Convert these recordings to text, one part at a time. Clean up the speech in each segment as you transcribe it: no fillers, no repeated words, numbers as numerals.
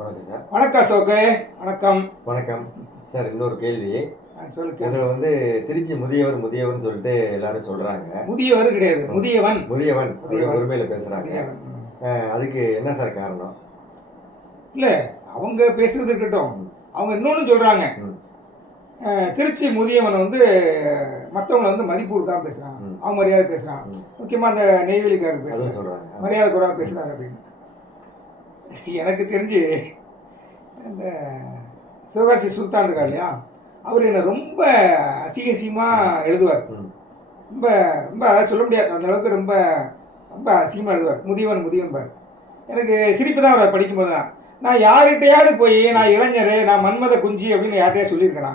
வணக்கம் சார். வணக்கம் சோகே. வணக்கம். வணக்கம் சார். இன்னொரு கேள்வி. சொல்லுங்க. உங்களை வந்து திருச்சி முதியவர்னு சொல்லிட்டு எல்லாரும் சொல்றாங்க. முதியவர் கிடையாது, முதியவன். முதியவன் உரிமையில பேசுறாங்க. அதுக்கு என்ன சார் காரணம்? இல்ல, அவங்க பேசுறது இருக்கட்டும். அவங்க இன்னொன்னு சொல்றாங்க, திருச்சி முதியவன் வந்து மற்றவங்களை வந்து மதிப்பு கொடுக்காம பேசுறாங்க, அவங்க மரியாதை பேசுறாங்க. முக்கியமா அந்த நெய்வேலிக்காரர் பேசுறாங்க, சொல்றாங்க மரியாதை குறைவா பேசுறாங்க அப்படின்னு. எனக்கு தெரிஞ்சு இந்த சிவகாசி சுல்தான் இருக்கா இல்லையா, அவர் என்னை ரொம்ப அசிங்கமாக எழுதுவார். ரொம்ப ரொம்ப அதாவது சொல்ல முடியாது, அந்த அளவுக்கு ரொம்ப ரொம்ப அசிங்கமாக எழுதுவார். முதியவன் பாரு. எனக்கு சிரிப்பு தான் அவரை படிக்கும்போது தான். நான் யார்கிட்டையாவது போய் நான் இளைஞர், நான் மன்மத குஞ்சி அப்படின்னு யார்கிட்டயா சொல்லியிருக்கேனா?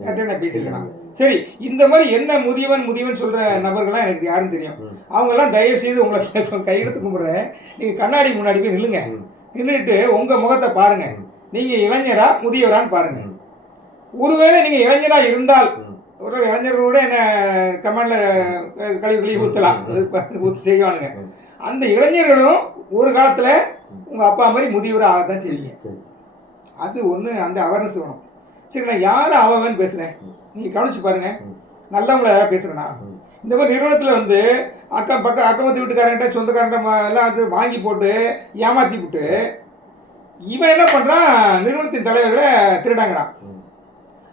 யார்கிட்டயா நான் பேசியிருக்கேனா? சரி, இந்த மாதிரி என்ன முதியவன் சொல்கிற நபர்கள்லாம் எனக்கு யாரும் தெரியும். அவங்கெல்லாம் தயவு செய்து உங்களை கையெடுத்து கும்பிட்றேன், நீங்கள் கண்ணாடி முன்னாடி போய் நில்லுங்க. நின்றுட்டு உங்கள் முகத்தை பாருங்கள், நீங்கள் இளைஞரா முதியவரான்னு பாருங்கள். ஒருவேளை நீங்கள் இளைஞராக இருந்தால், ஒரு இளைஞர்களோட என்ன கமெண்டில் கழிவு ஊற்றலாம், ஊற்றி செய்வானுங்க. அந்த இளைஞர்களும் ஒரு காலத்தில் உங்கள் அப்பா மாதிரி முதியவராக ஆகத்தான் செய்வீங்க. அது ஒன்று, அந்த அவேர்னஸ் வேணும். சரி, நான் யார் ஆவேன்னு பேசுகிறேன், நீங்கள் கவனிச்சு பாருங்க. நல்லவங்கள யாராவது பேசுகிறேன்னா, இந்த மாதிரி நிறுவனத்தில் வந்து அக்கமத்து வீட்டுக்காரன்ட்ட சொந்தக்காரன்ட்ட எல்லாம் வந்து வாங்கி போட்டு ஏமாற்றி விட்டு இவன் என்ன பண்ணுறான், நிறுவனத்தின் தலைவர்களை திருடாங்கிறான்.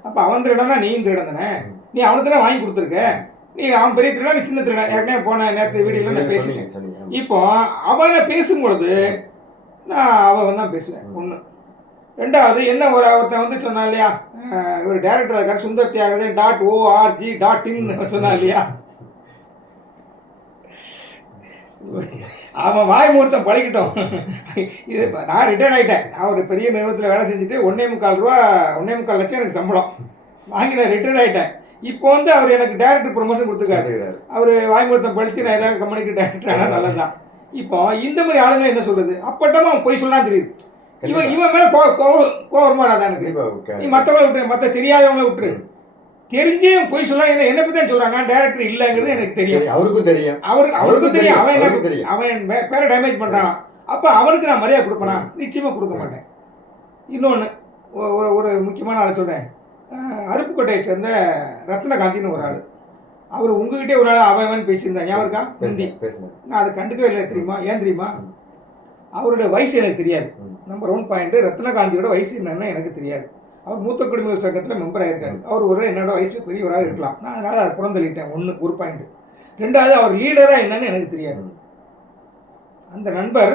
அப்போ அவன் திருடனா நீயும் திருடன் தானே? நீ அவனுக்கு தானே வாங்கி கொடுத்துருக்க. நீ அவன் பெரிய திருடா, நீ சின்ன திருடன். ஏற்கனவே போன நேரத்து வீடியோவில் நான் பேசுகிறேன். இப்போ அவனை பேசும்பொழுது நான் அவன் தான் பேசுவேன். ஒன்று. ரெண்டாவது, என்ன ஒருத்தன் வந்து சொன்னான் இல்லையா, ஒரு டைரக்டர் இருக்கார் சுந்தர் தியாகராஜன் .org.in சொன்னான் இல்லையா, அவன் வாய் முகூர்த்தம் பழிக்கட்டும். இது நான் ரிட்டையர்ட் ஆகிட்டேன். நான் ஒரு பெரிய நிறுவனத்தில் வேலை செஞ்சுட்டு 1.25 லட்சம் எனக்கு சம்பளம் வாங்கி நான் ரிட்டையர்ட் ஆகிட்டேன். இப்போ வந்து அவர் எனக்கு டைரக்டர் ப்ரொமோஷன் கொடுத்துருக்காரு. அவர் வாய் முகூர்த்தம் பழிச்சு நான் ஏதாவது கம்பெனிக்கு டைரக்டர் ஆனால் நல்லதுதான். இப்போ இந்த மாதிரி ஆளுங்க என்ன சொல்றது, அப்பட்டமா அவன் போய் சொல்லலாம் தெரியுது. இவன் மேலே கோவம் வராதான் எனக்கு. நீ மற்றவங்களை விட்டுரு, மற்ற தெரியாதவங்களை விட்டுரு. தெரிஞ்சே போய் சொல்ல என்ன பத்தி தான் சொல்றான். நான் டைரக்டர் இல்லைங்கிறது எனக்கு தெரியும், அவருக்கும் தெரியும். அவன் பேரை டேமேஜ் பண்றானா, அப்ப அவனுக்கு நான் மரியாதை கொடுப்பேனா? நிச்சயமா கொடுக்க மாட்டேன். இன்னொன்று, ஒரு முக்கியமான ஆளை சொல்றேன். அருப்புக்கோட்டையை சேர்ந்த ரத்னகாந்தின்னு ஒரு ஆள், அவர் உங்ககிட்டே ஒரு ஆள் அவன் பேசியிருந்தா ஞாபகம் இருக்கா? நான் அதை கண்டுக்கவே இல்லை. தெரியுமா ஏன் தெரியுமா? அவருடைய வயசு எனக்கு தெரியாது. நம்பர் 1 பாயிண்ட், ரத்னகாந்தியோட வயசு என்னன்னு எனக்கு தெரியாது. அவர் மூத்த குடிமக்கள் சங்கத்தில் மெம்பர் ஆகிருக்காரு. அவர் ஒரு என்னோட வயசில் பெரியவராக இருக்கலாம். நான் அதனால் அதை புறந்தள்ளிட்டேன். ஒரு பாயிண்ட். ரெண்டாவது, அவர் லீடராக என்னன்னு எனக்கு தெரியாது. அந்த நண்பர்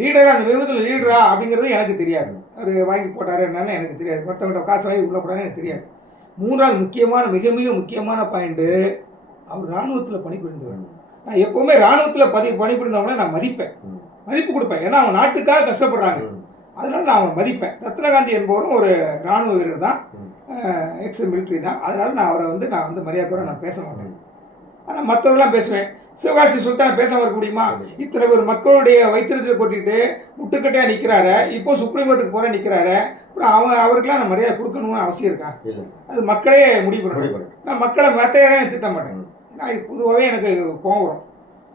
லீடராக, அந்த நிறுவனத்தில் லீடரா அப்படிங்கிறது எனக்கு தெரியாது. அவர் வாங்கி போட்டார் என்னன்னு எனக்கு தெரியாது. மற்றவங்கள்ட்ட காசு வாங்கி உள்ள போட்டாருன்னு எனக்கு தெரியாது. மூன்றாவது முக்கியமான, மிக மிக முக்கியமான பாயிண்ட்டு, அவர் இராணுவத்தில் பணிபுரிந்தவர். நான் எப்போவுமே இராணுவத்தில் பணிபுரிந்தவங்கள நான் மதிப்பு கொடுப்பேன். ஏன்னா அவங்க நாட்டுக்காக கஷ்டப்படுறாங்க, அதனால நான் அவனை மதிப்பேன். ரத்னகாந்தி என்பவரும் ஒரு இராணுவ வீரர் தான், எக்ஸ் மிலிட்ரி தான். அதனால நான் அவரை வந்து மரியாதை கூட நான் பேச மாட்டேன். ஆனால் மற்றவர்களாம் பேசுவேன். சிவகாசி சுல்தானை பேசாமல் இருக்க முடியுமா? இத்தனை பேர் மக்களுடைய வயிற்றுச்சல் கொட்டிட்டு முட்டுக்கட்டையாக நிற்கிறாரு. இப்போ சுப்ரீம் கோர்ட்டுக்கு போகிற நிற்கிறாரு. அப்புறம் அவருக்கெல்லாம் நான் மரியாதை கொடுக்கணும்னு அவசியம் இருக்கா? அது மக்களே முடிவு பண்ணணும். நான் மக்களை மற்ற திட்ட மாட்டேன். நான் பொதுவாகவே எனக்கு கோவம் வரும்.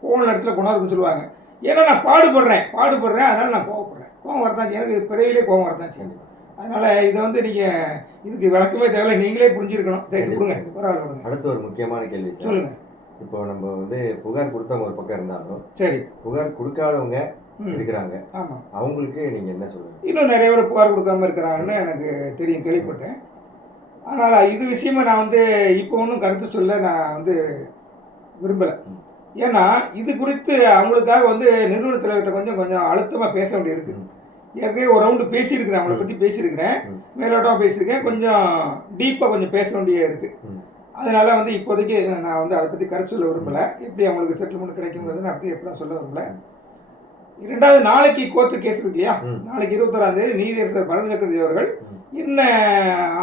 கோவம் இடத்துல கொண்டாடுன்னு சொல்லுவாங்க. ஏன்னா நான் பாடுபடுறேன், அதனால் நான் கோவப்படுறேன். கோவம் வரதான், எனக்கு பிறவிலே கோவம் வரதான் செய்யும். அதனால் இதை வந்து நீங்கள் இதுக்கு விளக்கமே தேவையில்லை, நீங்களே புரிஞ்சிருக்கணும். சரி, கொடுங்க, பரவாயில்ல. அடுத்து ஒரு முக்கியமான கேள்வி சொல்லுங்கள். இப்போ நம்ம வந்து புகார் கொடுத்தவங்க ஒரு பக்கம் இருந்தாலும், சரி, புகார் கொடுக்காதவங்க இருக்கிறாங்க. ஆமாம், அவங்களுக்கு நீங்கள் என்ன சொல்லுங்கள்? இன்னும் நிறைய பேர் புகார் கொடுக்காம இருக்கிறாங்கன்னு எனக்கு தெரியும், கேள்விப்பட்டேன். அதனால் இது விஷயமா நான் வந்து இப்போ ஒன்றும் கருத்து சொல்ல நான் வந்து விரும்பலை. ஏன்னா இது குறித்து அவங்களுக்காக வந்து நிறுவன தலைவர்கிட்ட கொஞ்சம் அழுத்தமாக பேச வேண்டியிருக்கு. ஏற்கனவே ஒரு ரவுண்டு பேசியிருக்கிறேன், அவங்கள பற்றி பேசியிருக்கிறேன், மேலோட்டமாக பேசியிருக்கேன். கொஞ்சம் டீப்பாக கொஞ்சம் பேச வேண்டிய இருக்குது. அதனால் வந்து இப்போதைக்கு நான் வந்து அதை பற்றி கருத்து சொல்ல விரும்பலை. எப்படி அவங்களுக்கு செட்டில்மெண்ட் கிடைக்குங்கிறது நான் அப்படி எப்படி சொல்ல விரும்பலை. இரண்டாவது, நாளைக்கு கோர்ட்டு கேஸ் இருக்கு இல்லையா, நாளைக்கு 21ஆம் தேதி நீதியரசர் பரத சக்கரவர்த்தி அவர்கள் என்ன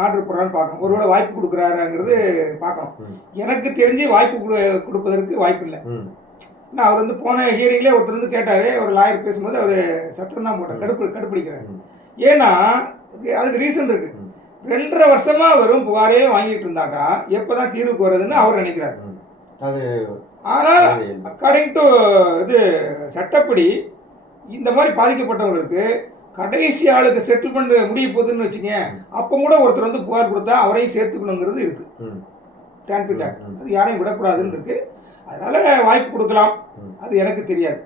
ஆர்டர் போடுறான்னு பார்க்கணும். ஒருவேளை வாய்ப்பு கொடுக்குறாருங்கிறது பார்க்கணும். எனக்கு தெரிஞ்சு வாய்ப்பு கொடுப்பதற்கு வாய்ப்பு இல்லை. நான் அவர் வந்து போன ஹியரிங்லேயே ஒருத்தர் வந்து கேட்டார், ஒரு லாயர் பேசும்போது அவர் சட்டம் தான் போட்டார், கடுப்பிடிக்கிறார். ஏன்னா அதுக்கு ரீசன் இருக்குது. 2.5 வருஷமாக வெறும் புகாரே வாங்கிட்டு இருந்தாக்கா எப்போ தான் தீர்வுக்கு வருதுன்னு அவர் நினைக்கிறார். ஆனால் அக்கார்டிங் டு இது சட்டப்படி இந்த மாதிரி பாதிக்கப்பட்டவர்களுக்கு கடைசி ஆளுக்கு செட்டில்மெண்ட் முடிய போகுதுன்னு வச்சுங்க, அப்போ கூட ஒருத்தர் வந்து புகார் கொடுத்தா அவரையும் சேர்த்துக்கணுங்கிறது இருக்கு. அது யாரையும் விடக்கூடாதுன்னு இருக்கு. அதனால வாய்ப்பு கொடுக்கலாம். அது எனக்கு தெரியாது.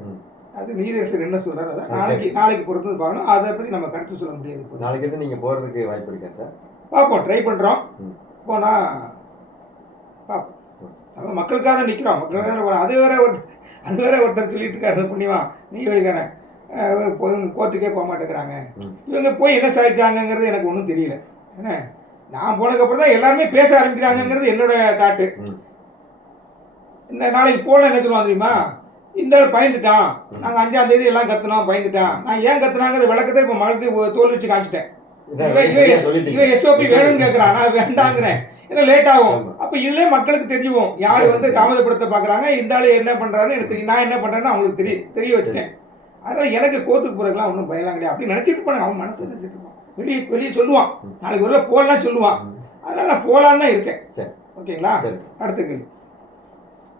அது நீதியரசர் என்ன சொல்றாரு, அதான் நாளைக்கு பொறுத்து பார்க்கணும். அதை பற்றி நம்ம கருத்து சொல்ல முடியாது. நாளைக்கு நீங்கள் போகிறதுக்கு வாய்ப்பு இருக்கா சார்? பார்ப்போம், ட்ரை பண்ணுறோம். போனால் பார்ப்போம். நம்ம மக்களுக்காக தான் நிற்கிறோம், மக்களுக்காக தான். அது வேற ஒருத்தர் சொல்லிட்டு இருக்காரு, புண்ணியமா நீதிபதிக்கான கோர்ட்டுக்கே போக மாட்டேங்கிறாங்க. இவங்க போய் என்ன சாதிச்சாங்கிறது எனக்கு ஒன்றும் தெரியல. ஏன்னா நான் போனதுக்கப்புறம் தான் எல்லாருமே பேச ஆரம்பிக்கிறாங்கிறது என்னோட தாட்டு. இந்த நாளைக்கு போல என்ன சொல்லுவாங்க தெரியுமா, இந்த பயந்துட்டான், நாங்கள் 5ஆம் தேதி எல்லாம் கத்துனோம், பயந்துட்டான். நான் ஏன் கத்துனாங்கிற விளக்கத்தை இப்போ மகளுக்கு தோல் வச்சு காமிச்சிட்டேன். இவன் எஸ்ஓபி வேணும்னு கேட்குறான், நான் வேண்டாங்கிறேன். ஏன்னா லேட் ஆகும். அப்போ இதுலேயே மக்களுக்கு தெரிஞ்சுவோம் யார் வந்து தாமதப்படுத்த பார்க்குறாங்க, இந்த ஆள் என்ன பண்ணுறாருன்னு எனக்கு தெரியும், நான் என்ன பண்ணுறேன்னு அவங்களுக்கு தெரிய வச்சுட்டேன். அதனால் எனக்கு கோர்ட்டுக்கு போகிறதுலாம் ஒன்றும் பயலாம் கிடையாது. அப்படி நினச்சிட்டு இருப்பாங்க, அவன் மனசு நினச்சிட்டு இருப்பான். வெளியே சொல்லுவான், நாளைக்கு ஒரு போகலாம் சொல்லுவான். அதனால் நான் போகலான்னு தான் இருக்கேன். சரி, ஓகேங்களா? அடுத்த கேள்வி.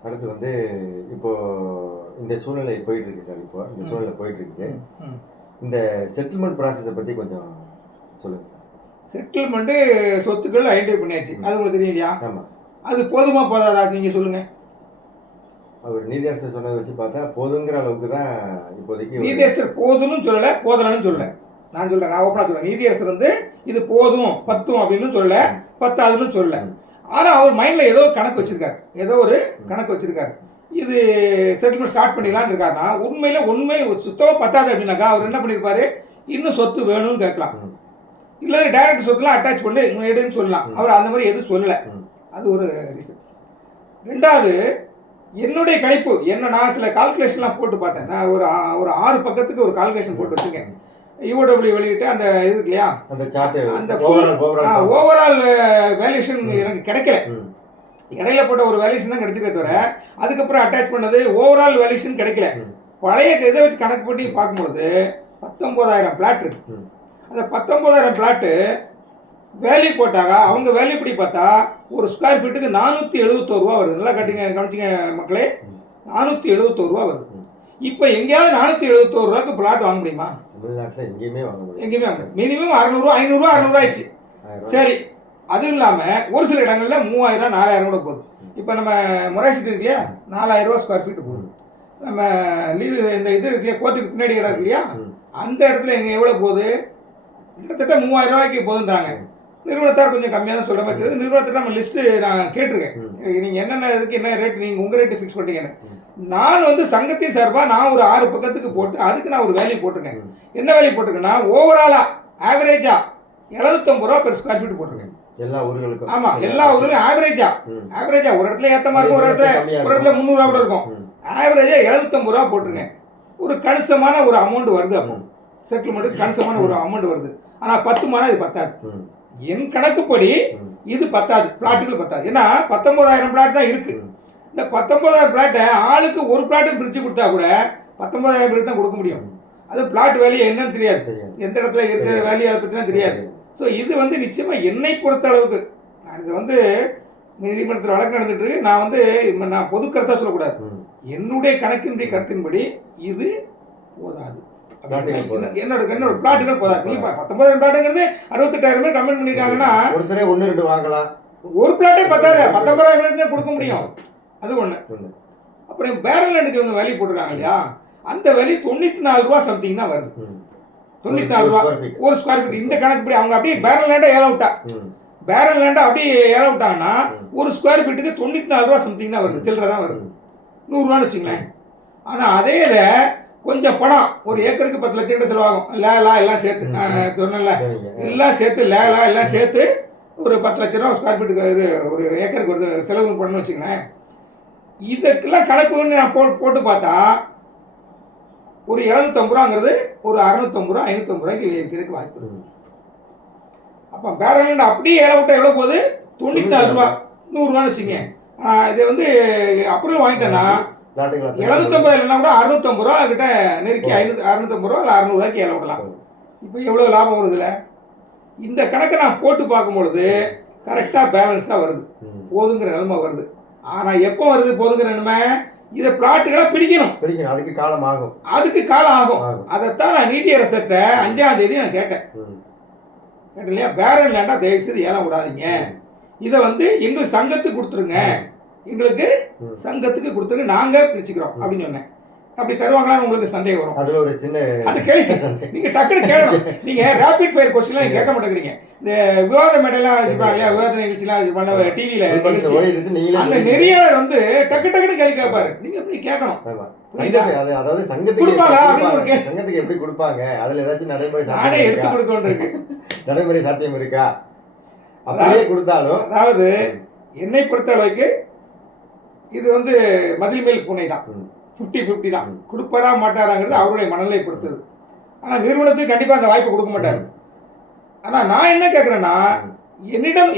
அடுத்து வந்து இப்போ இந்த சூழ்நிலை போயிட்டு இருக்கு சார். இப்போ இந்த சூழ்நிலை போயிட்டு இருக்கு. இந்த செட்டில்மெண்ட் ப்ராசஸை பற்றி கொஞ்சம் சொல்லுங்க சார். செட்டில்மெண்ட்டு சொத்துக்கள் ஐடென்டிஃபை பண்ணியாச்சு, அது உங்களுக்கு தெரியும் இல்லையா? ஆமாம். அது போதுமா போதாதா நீங்கள் சொல்லுங்கள். அவர் நீதியரசர் சொன்னதை வச்சு பார்த்தா போதுங்கிற அளவுக்கு தான் இப்போதைக்கு. நீதியரசர் போதுன்னு சொல்லலை, போதலன்னு சொல்லலை. நான் சொல்கிறேன், நான் ஓப்பனாக சொல்கிறேன். நீதியரசர் வந்து இது போதும் பத்தும் அப்படின்னு சொல்லலை, பத்தாதுன்னு சொல்லலை. ஆனால் அவர் மைண்டில் ஏதோ கணக்கு வச்சுருக்காரு, ஏதோ ஒரு கணக்கு வச்சுருக்காரு. இது செட்டில்மெண்ட் ஸ்டார்ட் பண்ணிடலான்னு இருக்காருன்னா உண்மை சுத்தமாக பத்தாது அப்படின்னாக்கா அவர் என்ன பண்ணியிருப்பாரு, இன்னும் சொத்து வேணும்னு கேட்கலாம். இல்லை டைரக்ட் சொத்துலாம் அட்டாச் பண்ணி எடுன்னு சொல்லலாம். அவர் அந்த மாதிரி எதுவும் சொல்லலை. அது ஒரு ரீசன். ரெண்டாவது, என்னுடைய கணிப்பு நான் சில கால்குலேஷன்லாம் போட்டு பார்த்தேன். நான் ஒரு 6 பக்கத்துக்கு ஒரு கால்குலேஷன் போட்டு வச்சுருக்கேன். யூடபிள்யூ வெளியிட்டு அந்த இது இருக்கு இல்லையா, அந்த ஓவரால் வேல்யூஷன் எனக்கு கிடைக்கல. இடையில போட்ட ஒரு வேல்யூஷன் தான் கிடைச்சிருக்க தவிர அதுக்கப்புறம் அட்டாச் பண்ணது ஓவரால் வேல்யூஷன் கிடைக்கல. பழைய இதை வச்சு கணக்கு பண்ணி பார்க்கும்போது 19,000 பிளாட் இருக்கு. அந்த 19,000 பிளாட்டு வேல்யூ போட்டாங்க. அவங்க வேல்யூ படி பார்த்தா ஒரு ஸ்கொயர் ஃபீட்டுக்கு 471 ரூபா வருது. நல்லா கவனிச்சிங்க மக்களே, 471 ரூபா வருது. இப்போ எங்கேயாவது 471 ரூபாய்க்கு பிளாட் வாங்க முடியுமா? எங்கேயுமே வாங்க முடியும். மினிமம் 600 500 600 ஆயிடுச்சு. சரி, அதுவும் இல்லாமல் ஒரு சில இடங்களில் 3000 4000 கூட போகுது. இப்போ நம்ம முறைசிட்டு இருக்கு இல்லையா, 4000 ரூபா ஸ்கொயர் ஃபீட்டு போகுது. நம்ம லீவு இந்த இது இருக்கு இல்லையா, கோர்ட்டுக்கு பின்னாடி இடம் இருக்கு இல்லையா, அந்த இடத்துல எங்கே எவ்வளோ போகுது, கிட்டத்தட்ட 3000 ரூபாய்க்கு போகுதுன்றாங்க. நிறுவனத்தார் கொஞ்சம் கம்மியாக தான் சொல்ல மாதிரி. நிறுவனத்தை நம்ம லிஸ்ட்டு நான் கேட்டிருக்கேன், நீங்கள் என்னென்ன இதுக்கு என்ன ரேட் நீங்கள் உங்கள் ரேட்டு ஃபிக்ஸ் பண்ணிட்டீங்கன்னு. நான் வந்து சங்கத்தின் சார்பாக நான் ஒரு 6 பக்கத்துக்கு போட்டு அதுக்கு நான் ஒரு வேல்யூ போட்டிருக்கேன். என்ன வேல்யூ போட்டிருக்கேன்னா, ஓவராலாக ஆவரேஜாக 750 ரூபா பெர் ஸ்கொயர் ஃபீட் போட்டிருக்கேன் எல்லா ஊர்களுக்கும். ஆமாம், எல்லா ஊர்களும் ஆவரேஜாக ஒரு இடத்துல ஏற்றமா இருக்கும், ஒரு இடத்துல 300 ரூபா கூட இருக்கும். ஆவரேஜாக 750 ரூபா போட்டிருக்கேன். ஒரு கணிசமான ஒரு அமௌண்ட் வருது. அப்போ செட்டில்மெண்ட்டுக்கு கணிசமான ஒரு அமௌண்ட் வருது. ஆனால் 10 மாதம் இது பத்தாது. என் கணக்குப்படி இது பத்தாது, பிளாட்டுகள் பத்தாது. ஏன்னா 19,000 பிளாட் தான் இருக்கு. இந்த 19,000 பிளாட்டை ஆளுக்கு ஒரு பிளாட்டு பிரித்து கொடுத்தா கூட 19,000 பேருக்கு தான் கொடுக்க முடியும். அது பிளாட் வேல்யூ என்னன்னு தெரியாது, எந்த இடத்துல இருக்கிற வேல்யூ அதை பற்றினா தெரியாது. ஸோ இது வந்து நிச்சயமாக என்னை பொறுத்த அளவுக்கு, நான் இது வந்து நீதிமன்றத்தில் வழக்கு நடந்துட்டு இருக்கு, நான் பொது கருத்தாக சொல்லக்கூடாது. என்னுடைய கருத்தின்படி இது போதாது. என்னோட பிளாட்டுகள் போதாது. நீ 19,000 பிளாட்டுங்கிறது 68,000 பேர் கமெண்ட் பண்ணிருக்காங்கன்னா ஒருத்தரே 1-2 வாங்கலாம். ஒரு பிளாட்டே பத்தாது, 19,000 கொடுக்க முடியும். அது ஒன்று. அப்புறம் பேரல் லேண்டுக்கு இவங்க வேல்யூ போட்டுருக்காங்க இல்லையா, அந்த வேல்யூ 94 ரூபா சம்திங் தான் வருது. 94 ரூபா ஒரு ஸ்கொயர் ஃபீட். இந்த கணக்குப்படி அவங்க அப்படியே பேரல் லேண்டை அப்படியே ஏல விட்டாங்கன்னா ஒரு ஸ்கொயர் ஃபீட்டுக்கு 94 ரூபா சம்திங் தான் வருது, சில்லறை தான் வருது. 100 ரூபான்னு வச்சுங்களேன். ஆனால் அதே இதை கொஞ்சம் பணம், ஒரு ஏக்கருக்கு 10 லட்சம் கிட்ட செலவாகும். லேலா எல்லாம் சேர்த்து சொன்னல, எல்லாம் சேர்த்து லேலா எல்லாம் சேர்த்து ஒரு 10 லட்ச ரூபா ஸ்கொயர் ஃபீட்டுக்கு இது ஒரு ஏக்கருக்கு ஒரு செலவு பண்ணணும்னு வச்சுங்களேன். இதுக்கெல்லாம் கணக்கு நான் போட்டு பார்த்தா ஒரு 750 ரூபாங்கிறது ஒரு 650 ரூபா 550 ரூபாய்க்கு விற்கிறதுக்கு வாய்ப்பு இருக்கு. அப்போ பேரல் அப்படியே ஏழை விட்டா எவ்வளோ போகுது, 94 ரூபா 100 ரூபான்னு வச்சுங்க. இதை வந்து அப்ரூவல் வாங்கிட்டேன்னா 750 இல்லைன்னா கூட 650 ரூபா கிட்ட நெருக்கி 650 ரூபா இல்லை 600 ரூபாய்க்கு ஏழை விடலாம். இப்போ எவ்வளோ லாபம் வருதுல்ல. இந்த கணக்கை நான் போட்டு பார்க்கும்பொழுது கரெக்டாக பேலன்ஸ் தான் வருது, போதுங்கிற நிலைமை வருது. ஆனால் எப்போ வருது போதுங்கிற நிலைமை, இதை பிளாட்டுகளா பிரிக்கணும். அதுக்கு காலம் ஆகும். அதைத்தான் நான் நீதியரசர்கிட்ட 5ஆம் தேதி நான் கேட்டேன் இல்லையா, பேரன் லேண்டா தயவு செய்து ஏலம் விடாதீங்க, இதை வந்து எங்களுக்கு சங்கத்துக்கு கொடுத்துருங்க, எங்களுக்கு சங்கத்துக்கு கொடுத்துருங்க, நாங்க பிரிச்சுக்கிறோம் அப்படின்னு சொன்னேன். அப்படி தருவாங்களான்னு உங்களுக்கு சந்தேகம் வரும். அதுல ஒரு சின்ன அது கேள்வி நீங்க டக்குனு கேட்கணும். நீங்க ரேபிட் ஃபயர் கொஸ்டின்லாம் நீங்க கேட்க மாட்டேங்கிறீங்க. இந்த விவாத மேடையெல்லாம் வச்சிருப்பாங்க இல்லையா, விவாத நிகழ்ச்சிலாம் வச்சிருப்பாங்க டிவியில, அந்த நெறியாளர் வந்து டக்கு டக்குன்னு கேள்வி கேட்பாரு, நீங்க எப்படி கேட்கணும். அதாவது சங்கத்துக்கு எப்படி கொடுப்பாங்க, அதுல ஏதாச்சும் நடைமுறை நானே எடுத்து கொடுக்க நடைமுறை சாத்தியம் இருக்கா, அப்படியே கொடுத்தாலும். அதாவது என்னை பொறுத்த அளவுக்கு இது வந்து மதில் மேல் பூனை தான், 50-50 தான். கொடுப்பாரா மாட்டாராங்கிறது அவருடைய மனநிலை பொறுத்தது. ஆனால் நிறுவனத்துக்கு கண்டிப்பாக அந்த வாய்ப்பை கொடுக்க மாட்டார். ஆனால் நான் என்ன கேட்குறேன்னா,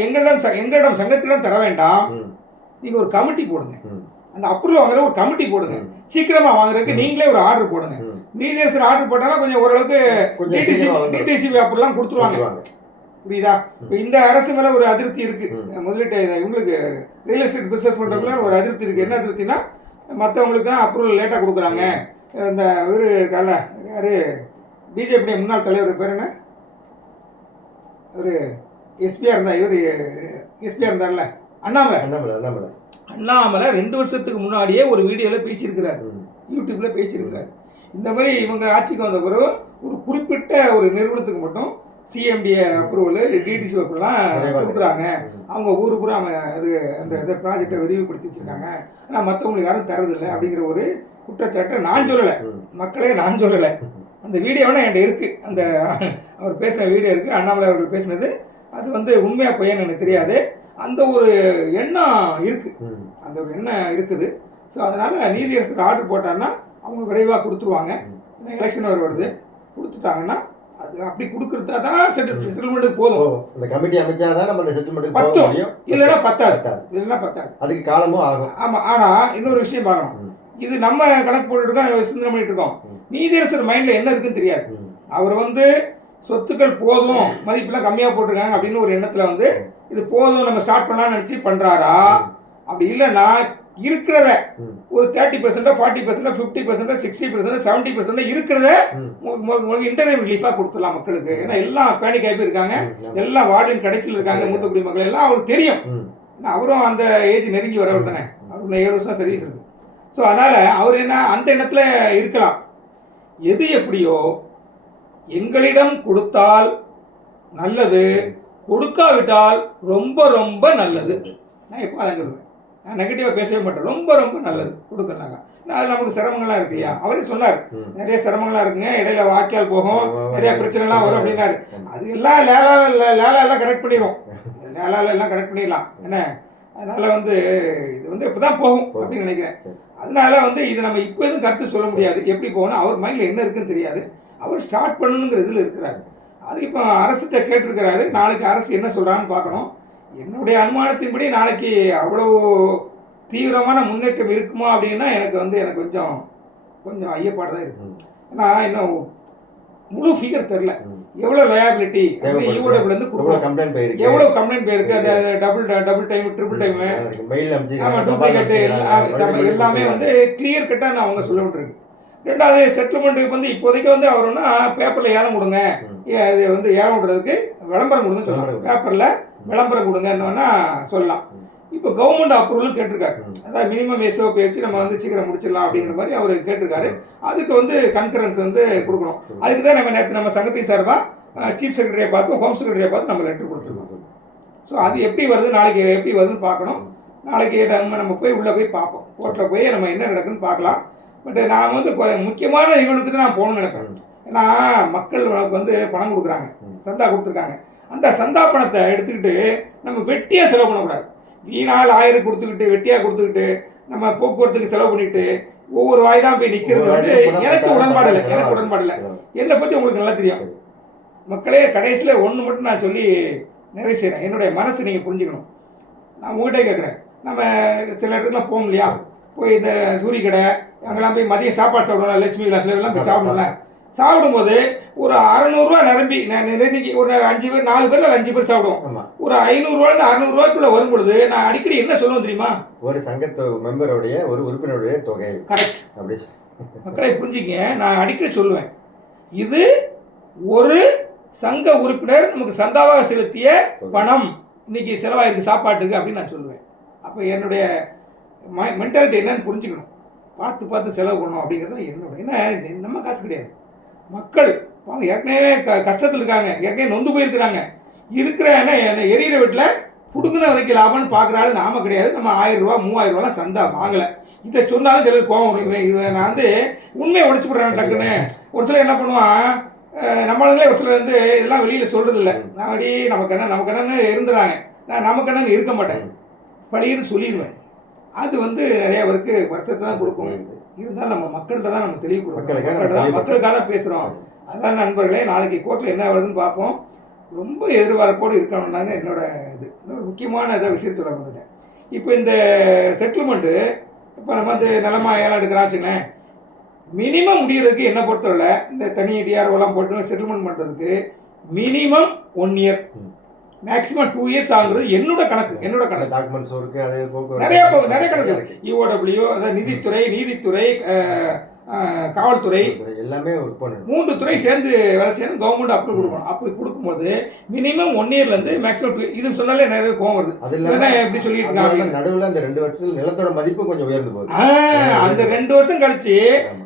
எங்களிடம் சங்கத்திடம் தர வேண்டாம், நீங்கள் ஒரு கமிட்டி போடுங்க, அந்த அப்ரூவல் வாங்குற ஒரு கமிட்டி போடுங்க, சீக்கிரமாக வாங்குறதுக்கு நீங்களே ஒரு ஆர்டர் போடுங்க. நீதியரசர் ஆர்டர் போட்டாலும் கொஞ்சம் ஓரளவுக்கு டிடிசிபி அப்ரூவல்லாம் கொடுத்துருவாங்க. புரியுதா? இப்போ இந்த அரசு மேலே ஒரு அதிருப்தி இருக்கு, முதலீட்டு இவங்களுக்கு ரியல் எஸ்டேட் பிஸ்னஸ் பண்ணுறவங்களும் ஒரு அதிருப்தி இருக்கு. என்ன அதிருப்தினா, மற்றவங்களுக்கு தான் அப்ரூவல் லேட்டாக கொடுக்குறாங்க. இந்த இவர் கால யார் பிஜேபி முன்னாள் தலைவர் பேர் என்ன, ஒரு எஸ்பியாக இருந்தார், இவர் எஸ்பியாக இருந்தார்ல, அண்ணாமலை 2 வருஷத்துக்கு முன்னாடியே ஒரு வீடியோவில் பேசியிருக்கிறார், யூடியூப்பில் பேசியிருக்கிறார். இந்த மாதிரி இவங்க ஆட்சிக்கு வந்த பிறகு ஒரு குறிப்பிட்ட ஒரு நிறுவனத்துக்கு மட்டும் சிஎம்டிஏ அப்ரூவல், டிடிசி அப்ரூவல்லாம் கொடுக்குறாங்க, அவங்க ஊரு பூரா அது அந்த இதை ப்ராஜெக்டை விரிவுபடுத்தி வச்சுருக்காங்க, ஆனால் மற்றவங்களுக்கு யாரும் தரதில்லை அப்படிங்கிற ஒரு குற்றச்சாட்டை நான் சொல்லலை, மக்களே நான் சொல்லலை. அந்த வீடியோனா என்கிட்ட இருக்குது, அந்த அவர் பேசின வீடியோ இருக்குது, அண்ணாமலை அவர்கள் பேசினது. அது வந்து உண்மையாக பொய்யான்னு எனக்கு தெரியாது. அந்த ஒரு எண்ணம் இருக்குது, அந்த ஒரு எண்ணம் இருக்குது. ஸோ அதனால் நீதியரசர் ஆர்டர் போட்டாங்கன்னா அவங்க விரைவாக கொடுத்துருவாங்க. எலெக்ஷன் வருது, கொடுத்துட்டாங்கன்னா அது அப்படி கொடுக்கறதா தான் செட்டில்மெண்ட்டுக்கு போதும். இந்த கமிட்டி அமைச்சாதான் நம்ம அந்த செட்டில்மெண்ட்டுக்கு போக முடியும். இல்லைன்னா பத்தாது. அதுக்கு காலமும் ஆகும். ஆமாம். ஆனால் இன்னொரு விஷயம் பார்க்கணும், இது நம்ம கணக்கு போட்டுருக்கோம், சிந்தனை பண்ணிட்டு இருக்கோம். நீதியரசர் மைண்டில் என்ன இருக்குன்னு தெரியாது. அவர் வந்து சொத்துக்கள் போதும், மதிப்பெல்லாம் கம்மியாக போட்டிருக்காங்க அப்படின்னு ஒரு எண்ணத்தில் வந்து இது போதும் நம்ம ஸ்டார்ட் பண்ணலாம்னு நினச்சி பண்ணுறாரா, அப்படி இல்லைன்னா இருக்கிறத ஒரு 30%, 40%, 50%, 60%, 70% இருக்கிறத இன்டர்வியூ ரிலீஃபாக கொடுத்துடலாம் மக்களுக்கு. ஏன்னா எல்லாம் பேனிக் ஆகி இருக்காங்க, எல்லாம் வார்டின் கடைசியில் இருக்காங்க, மூத்த குடிமக்கள் எல்லாம் அவருக்கு தெரியும். அவரும் அந்த ஏஜ் நெருங்கி வரவர் தானே, அவருக்கு 7 வருஷம் சர்வீஸ் இருக்கு. ஸோ அதனால் அவர் என்ன அந்த எண்ணத்தில் இருக்கலாம். எது எப்படியோ எங்களிடம் கொடுத்தால் நல்லது, கொடுக்காவிட்டால் ரொம்ப ரொம்ப நல்லது. நான் எப்போ அதான் சொல்லுவேன், நான் நெகட்டிவாக பேசவே மாட்டேன், ரொம்ப ரொம்ப நல்லது கொடுக்கலாங்க. அது நமக்கு சிரமங்கள்லாம் இருக்கு இல்லையா, அவரே சொன்னார் நிறைய சிரமங்கள்லாம் இருக்குங்க, இடையில வாய்க்கால் போகும், நிறைய பிரச்சனைலாம் வரும் அப்படின்னாரு. அது எல்லாம் லேலாம் கரெக்ட் பண்ணிடும், லேலாம் கரெக்ட் பண்ணிடலாம் என்ன. அதனால வந்து இது வந்து இப்போ தான் போகும் அப்படின்னு நினைக்கிறேன். அதனால வந்து இது நம்ம இப்போ எதுவும் கருத்து சொல்ல முடியாது, எப்படி போகணும், அவர் மைண்டில் என்ன இருக்குன்னு தெரியாது. அவர் ஸ்டார்ட் பண்ணணுங்கிற இதில் இருக்கிறாரு. அது இப்போ அரசுகிட்ட கேட்டிருக்கிறாரு, நாளைக்கு அரசு என்ன சொல்கிறான்னு பார்க்கணும். என்னுடைய அனுமானத்தின்படி நாளைக்கு அவ்வளோ தீவிரமான முன்னேற்றம் இருக்குமா அப்படின்னா எனக்கு கொஞ்சம் ஐயப்பாடு தான் இருக்கு. ஏன்னா இன்னும் முழு ஃபிகர் தெரில, எவ்வளோ லயபிலிட்டி ஈவோடபிள்லேருந்து எவ்வளோ கம்ப்ளைண்ட் போயிருக்கு, அந்த double time triple time duplicate எல்லாமே வந்து கிளியர் கட்டாக நான் அவங்க சொல்ல விட்டுருக்கு. ரெண்டாவது செட்டில்மெண்ட்டுக்கு வந்து இப்போதைக்கு வந்து அவருன்னா பேப்பரில் ஏலம் கொடுங்க, இது வந்து ஏலம் விடுறதுக்கு விளம்பரம் கொடுங்கன்னு சொல்லலாம், பேப்பரில் விளம்பரம் கொடுங்கன்னா சொல்லலாம். இப்போ கவர்மெண்ட் அப்ரூவலும் கேட்டிருக்காரு, அதாவது மினிமம் எஸ்ஓபி வச்சு நம்ம வந்து சீக்கிரம் முடிச்சிடலாம் அப்படிங்கிற மாதிரி அவர் கேட்டிருக்காரு. அதுக்கு வந்து கன்கரன்ஸ் வந்து கொடுக்கணும். அதுக்கு தான் நம்ம நேற்று நம்ம சங்கத்தின் சார்பாக சீஃப் செக்ரட்டரியை பார்த்து ஹோம் செக்ரட்டரியை பார்த்து நம்ம லெட்டர் கொடுத்துருக்கோம். ஸோ அது எப்படி வருது, நாளைக்கு எப்படி வருதுன்னு பார்க்கணும். நாளைக்கு நம்ம போய் உள்ளே போய் பார்ப்போம், கோர்ட்டில் போய் நம்ம என்ன நடக்குன்னு பார்க்கலாம். பட் நான் வந்து முக்கியமான நிகழ்வுக்கு தான் நான் போகணும்னு நினைப்பேன். ஏன்னா மக்கள் வந்து பணம் கொடுக்குறாங்க, சந்தா கொடுத்துருக்காங்க. அந்த சந்தா பணத்தை எடுத்துக்கிட்டு நம்ம வெட்டியாக செலவு பண்ணக்கூடாது. வீணால் 1000 கொடுத்துக்கிட்டு வெட்டியாக கொடுத்துக்கிட்டு நம்ம போக்குவரத்துக்கு செலவு பண்ணிட்டு ஒவ்வொரு வாய் தான் போய் நிற்கிறது வந்து எனக்கு உடன்பாடு இல்லை. என்னை பற்றி உங்களுக்கு நல்லா தெரியும். மக்களே, கடைசியில் ஒன்று மட்டும் நான் சொல்லி நிறைய செய்கிறேன், என்னுடைய மனசு நீங்கள் புரிஞ்சுக்கணும். நான் உங்கள்கிட்ட கேட்குறேன், நம்ம சில இடத்துக்குலாம் போகும் இல்லையா, போய் இந்த சூரிய கடை அங்கெல்லாம் போய் மதியம் சாப்பாடு சாப்பிடுவோம், லட்சுமி கிளாஸ்ல எல்லாம் போய் சாப்பிடணும்ல. சாப்பிடும்போது ஒரு 600 நிரம்பி இன்னைக்கு ஒரு 5 பேர் 4 பேர் 5 பேர் சாப்பிடுவோம். ஒரு 500 600 வரும் பொழுது நான் அடிக்கடி என்ன சொல்லுவேன் தெரியுமா? ஒரு சங்கத்து மெம்பருடைய ஒரு உறுப்பினருடைய தொகை. கரெக்ட். அப்படி மக்களை புரிஞ்சுக்க, நான் அடிக்கடி சொல்லுவேன், இது ஒரு சங்க உறுப்பினர் நமக்கு சந்தாவாக செலுத்திய பணம் இன்னைக்கு செலவாயிருக்கு சாப்பாட்டுக்கு அப்படின்னு நான் சொல்லுவேன். அப்போ என்னுடைய மென்டாலிட்டி என்னன்னு புரிஞ்சுக்கணும். பார்த்து செலவு பண்ணணும் அப்படிங்கிறது என்னோட. ஏன்னா நம்ம காசு கிடையாது, மக்கள் அவங்க ஏற்கனவே கஷ்டத்தில் இருக்காங்க, ஏற்கனவே நொந்து போயிருக்கிறாங்க. இருக்கிற எரியிற வீட்டில் புடுங்கின வரைக்கும் லாபம்னு பார்க்குறாரு நாம கிடையாது. நம்ம 1000 ரூபா 3000 ரூபாலாம் சந்தா வாங்கலை. இதை சொன்னாலும் சிலர் கோவம் வரும். இதை நான் வந்து உண்மையை உடைச்சு போடுறேன் டக்குன்னு. ஒரு சிலர் என்ன பண்ணுவான், நம்மளுங்களே ஒரு சிலர் வந்து இதெல்லாம் வெளியில் சொல்கிறது இல்லை. நான் அப்படி நமக்கு இருந்துறாங்க. நான் நமக்கு இருக்க மாட்டேன், பழின்னு சொல்லிடுவேன். அது வந்து நிறைய பேருக்கு வருத்தத்தை தான் கொடுக்கும். இருந்தாலும் நம்ம மக்கள்கிட்ட தான் நம்ம தெளிவுபடுறோம், மக்களுக்காக தான் பேசுகிறோம். அதான் நண்பர்களே, நாளைக்கு கோர்ட்டில் என்ன வருதுன்னு பார்ப்போம். ரொம்ப எதிர்பார்ப்போடு இருக்கணும்னாங்க என்னோட இது. இன்னொரு முக்கியமான இதை விஷயத்தை சொல்ல வந்துட்டேன். இப்போ இந்த செட்டில்மெண்ட்டு, இப்போ நம்ம வந்து நிலமா ஏலம் எடுக்கிறான்னு வச்சுங்களேன், மினிமம் முடிகிறதுக்கு என்ன பொறுத்தவரை இந்த தனி டிஆர்ஓலாம் போட்டு செட்டில்மெண்ட் பண்ணுறதுக்கு மினிமம் 1 இயர், மேக்ஸிமம் 2 இயர்ஸ் ஆகுறது என்னோட கணக்கு. டாக்குமெண்ட்ஸ் இருக்கு, அது நிறைய கணக்கு. இஓடபிள்யூ, அதாவது நீதித்துறை, காவல்துறை எல்லாமே ஒர்க் பண்ணணும். 3 துறை சேர்ந்து வேலை செய்யணும். கவர்மெண்ட் அப்ரூவ் கொடுக்கணும். அப்படி கொடுக்கும்போது மினிமம் 1 இயர்லேருந்து மேக்ஸிமம் 2. இது சொன்னாலே நிறைய கோவம் வருது. அதெல்லாம் எப்படி சொல்லிட்டு இருக்காங்க, நடுவில் அந்த 2 வருஷத்துல நிலத்தோட மதிப்பு கொஞ்சம் உயர்ந்து போகுது. அந்த 2 வருஷம் கழிச்சு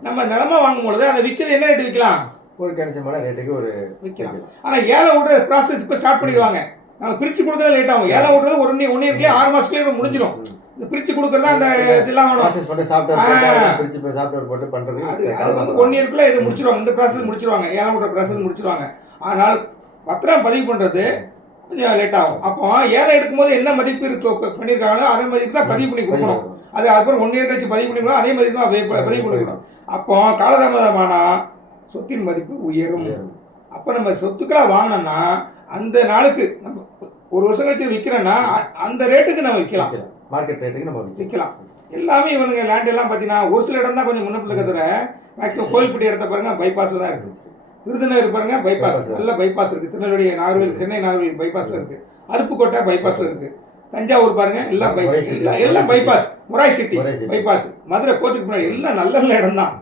நம்ம நிலமா வாங்கும்போது அதை விற்கிறது என்ன ரேட்டு விற்கலாம்? ஒரு கணிசமான ரேட்டுக்கு ஒரு விற்கலாம். ஆனால் ஏலம் விடுற ப்ராசஸ் இப்போ ஸ்டார்ட் பண்ணிடுவாங்க. நம்ம பிரித்து கொடுக்கறது லேட் ஆகும். ஏலம் விடுறது 1 இயர்லேயே 6 மாதத்துலேயே முடிஞ்சிடும். இந்த பிரித்து கொடுக்குறதா அந்த இதெல்லாம் சாஃப்ட்வேர் போட்டு பண்ணுறது. அது வந்து 1 இயர்க்குள்ளே இதை முடிச்சிருவாங்க. இந்த ப்ராசஸ் முடிச்சிருவாங்க, ஏலம் விடுற ப்ராசஸ் முடிச்சிருவாங்க. ஆனால் பத்திரம் பதிவு பண்ணுறது கொஞ்சம் லேட் ஆகும். அப்போ ஏலம் எடுக்கும்போது என்ன மதிப்பு பண்ணியிருக்காங்களோ அதே மதிப்பு தான் பதிவு பண்ணி கொடுக்கணும். அது அப்புறம் 1 இயர் கழிச்சு பதிவு பண்ணிக்கணும், அதே மதிப்பு தான் பதிவு பண்ணிக்கணும். அப்போ காலதாமதமானால் சொத்தின் மதிப்பு உயரும். அப்போ நம்ம சொத்துக்களாக வாங்கினோம்னா அந்த நாளுக்கு நம்ம 1 வருஷம் கழிச்சு விற்கிறோன்னா அந்த ரேட்டுக்கு நம்ம விற்கலாம், மார்க்கெட் ரேட்டுக்கு நம்ம விற்கலாம். எல்லாமே இவனுங்க லேண்ட் எல்லாம் பார்த்தீங்கன்னா ஒரு சில இடம் தான் கொஞ்சம் முன்னப்பில் இருக்கிற. மேக்ஸிமம் கோயில்பட்டி இடத்த பாருங்க, பைபாஸில் தான் இருக்குது. விருதுநகர் பாருங்க, பைபாஸ், நல்ல பைபாஸ் இருக்குது. திருநெல்வேலி நாகர்கோவில், சென்னை நாகர்கோவில் பைபாஸில் இருக்குது. அருப்புக்கோட்டை பைபாஸில் இருக்குது. தஞ்சாவூர் பாருங்க, எல்லாம் bypass. Morarji city bypass, Madurai கோர்ட்டுக்கு முன்னாடி எல்லாம் நல்ல இடம் தான்.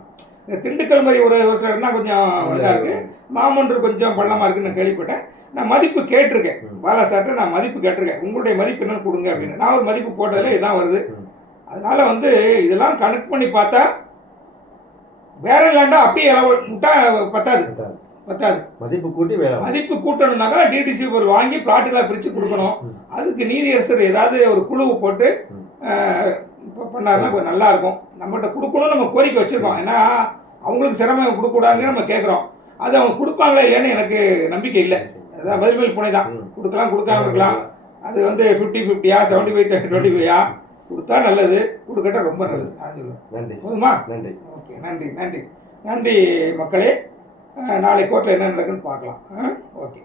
இந்த திண்டுக்கல் மாதிரி ஒரு சில இடம் தான் கொஞ்சம் இதாக இருக்குது. மாமன்றூர் கொஞ்சம் பள்ளமாக இருக்குன்னு நான் கேள்விப்பட்டேன். நான் மதிப்பு கேட்டிருக்கேன், பாலா சார்ட்ட நான் மதிப்பு கேட்டிருக்கேன், உங்களுடைய மதிப்பு என்னன்னு கொடுங்க அப்படின்னு. நான் ஒரு மதிப்பு போட்டதில் இதான் வருது. அதனால வந்து இதெல்லாம் கனெக்ட் பண்ணி பார்த்தா வேற லேண்டா அப்படியே விட்டா பத்தாது. மதிப்பு கூட்டணும்னாக்கா டிடிசி பொருள் வாங்கி பிளாட்டுகளாக பிரித்து கொடுக்கணும். அதுக்கு நீதியரசர் ஏதாவது ஒரு குழுவை போட்டு பண்ணாருன்னா கொஞ்சம் நல்லா இருக்கும். நம்மகிட்ட கொடுக்கணும் நம்ம கோரிக்கை வச்சிருக்கோம். ஏன்னா அவங்களுக்கு சிரமம் கொடுக்கூடாதுன்னு நம்ம கேட்குறோம். அது அவங்க கொடுப்பாங்களா இல்லையான்னு எனக்கு நம்பிக்கை இல்லை. அதான் பதில் புனை தான், கொடுக்கலாம் கொடுக்காம இருக்கலாம். அது வந்து 50-50யா 75-25யா கொடுத்தா நல்லது, கொடுக்கட்டா ரொம்ப நல்லது. நன்றி. போதுமா? நன்றி. ஓகே, நன்றி மக்களே. நாளை கோர்ட்டில் என்ன நடக்குன்னு பார்க்கலாம். ஓகே.